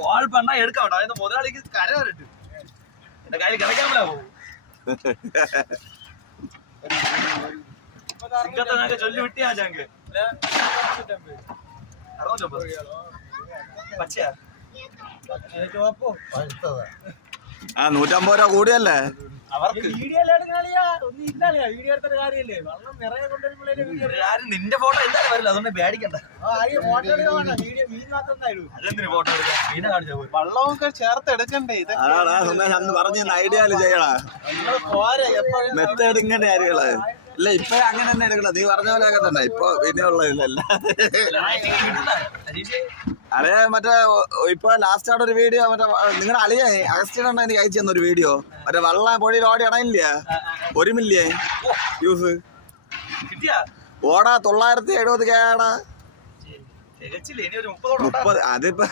call പണ്ണ എടുക്കാം അതിന്റെ മുതലാളിക്ക് കര വരട്ട് എന്റെ കയ്യിൽ കിടക്കാമല്ലോ സിംഗത്തെ ചൊല്ലി വിട്ടിയാ ചാങ്ക് പച്ചയാ 150 രൂപ കൂടിയല്ലേ നിന്റെ ഫോട്ടോ എന്തായാലും വരില്ല അതുകൊണ്ട് പേടിക്കണ്ട മീനെ കാണിച്ചാ വള്ളമൊക്കെ ചേർത്ത് എടുക്കണ്ടേ അന്ന് പറഞ്ഞ ഐഡിയ ചെയ്യണ മെത്തേഡ് ഇങ്ങനെ ആയിരിക്കണ ഇല്ല ഇപ്പൊ അങ്ങനെ തന്നെ എടുക്കണം നീ പറഞ്ഞ പോലെയൊക്കെ തന്നെ ഇപ്പൊ ഇനിയുള്ളതില്ല അതെ മറ്റേ ഇപ്പൊ ലാസ്റ്റ് ആയിട്ട് ഒരു വീഡിയോ മറ്റേ നിങ്ങളുടെ അളിയ അഗസ്റ്റിനുണ്ടോ എനിക്ക് അയച്ചു തന്ന ഒരു വീഡിയോ മറ്റേ വെള്ളം പൊടിയിൽ ഓടി അടയില്ല 1 മില്യൺ യൂസ് ഓടാ 970 കേടാ 30 അതിപ്പോ